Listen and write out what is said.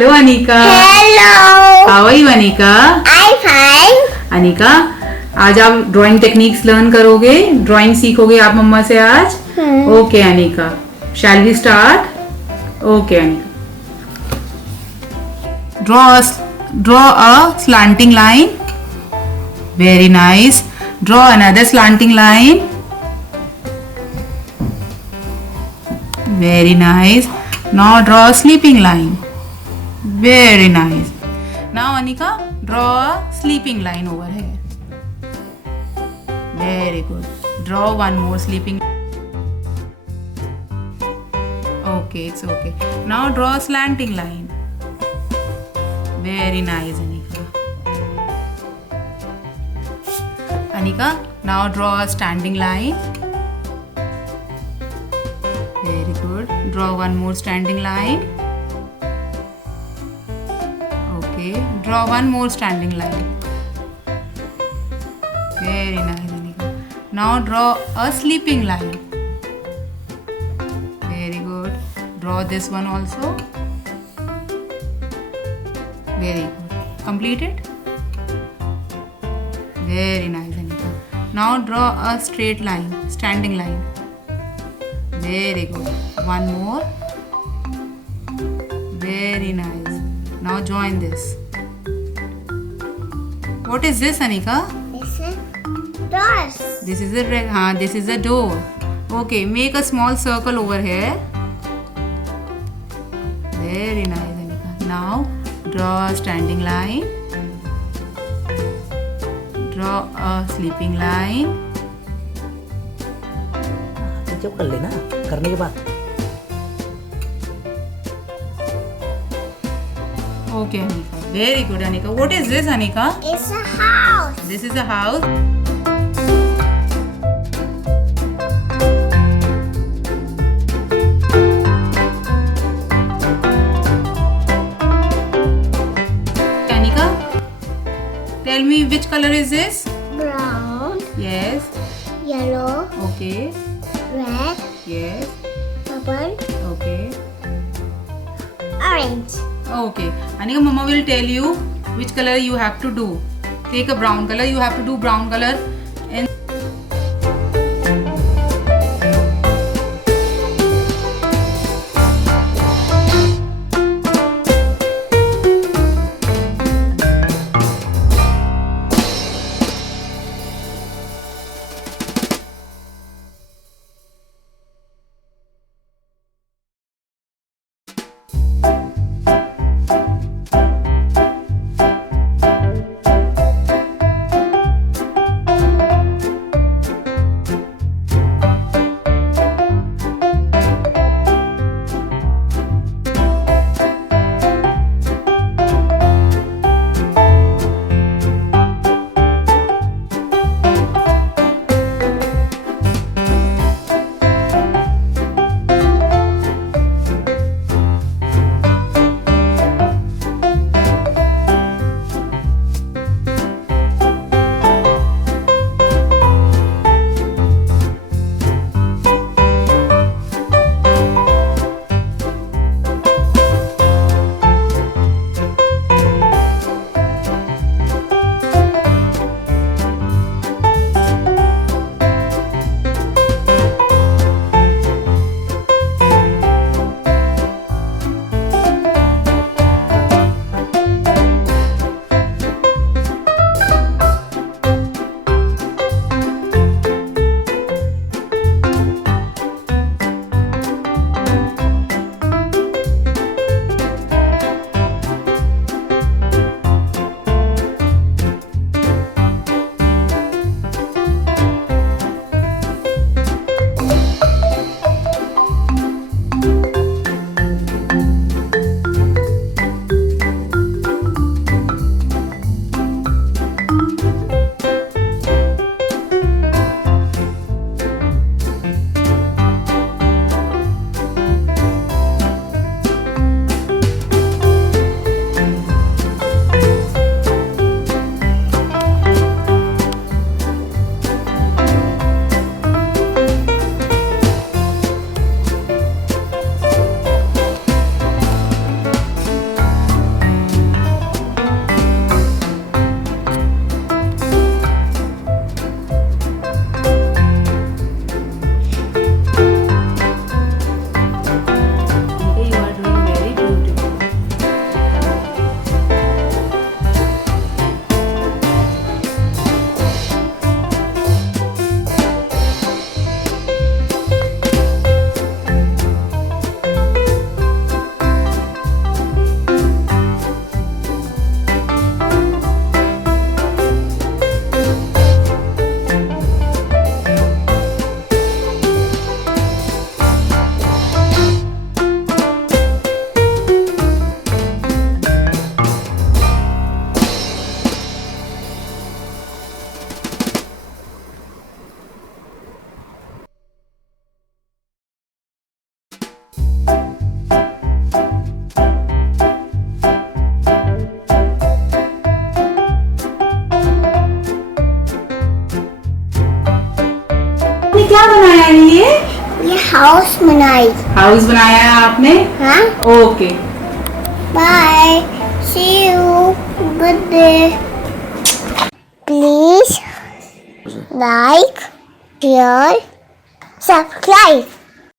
Hello, Anika. Hello. How are you, Anika? I'm fine. Anika, आज आप drawing techniques learn करोगे, drawing सीखोगे आप मम्मा से आज. Okay Anika, shall we start? Okay Anika, draw a slanting line. Very nice. Draw another slanting line. Very nice. Now draw a sleeping line. Very nice. Now Anika, draw a sleeping line over here. Very good. Draw one more sleeping. Okay, it's okay. Now draw a slanting line. Very nice, Anika. Anika, now draw a standing line. Very good. Draw one more standing line. Okay. Draw one more standing line. Very nice, Anika. Now draw a sleeping line. Very good. Draw this one also. Very good. Complete it. Very nice, Anika. Now draw a straight line, standing line. Very good. One more. Very nice. Now join this. What is this, Anika? This is doors. This is a door. Okay, make a small circle over here. Very nice, Anika. Now draw a standing line. Draw a sleeping line. जब कर लेना करने के बाद. Okay, Anika. Very good, Anika. What is this, Anika? It's a house. This is a house. Anika, tell me which color is this? Brown, Yes. yellow, Okay. red, Yes. purple, Okay. orange. Okay. Anika, Mama will tell you which color you have to do. Take a brown color. You have to do brown color. And बनाया है ये house बनाई. House बनाया है आपने. हाँ. Okay. Bye. See you. Good day. Please like, share, subscribe.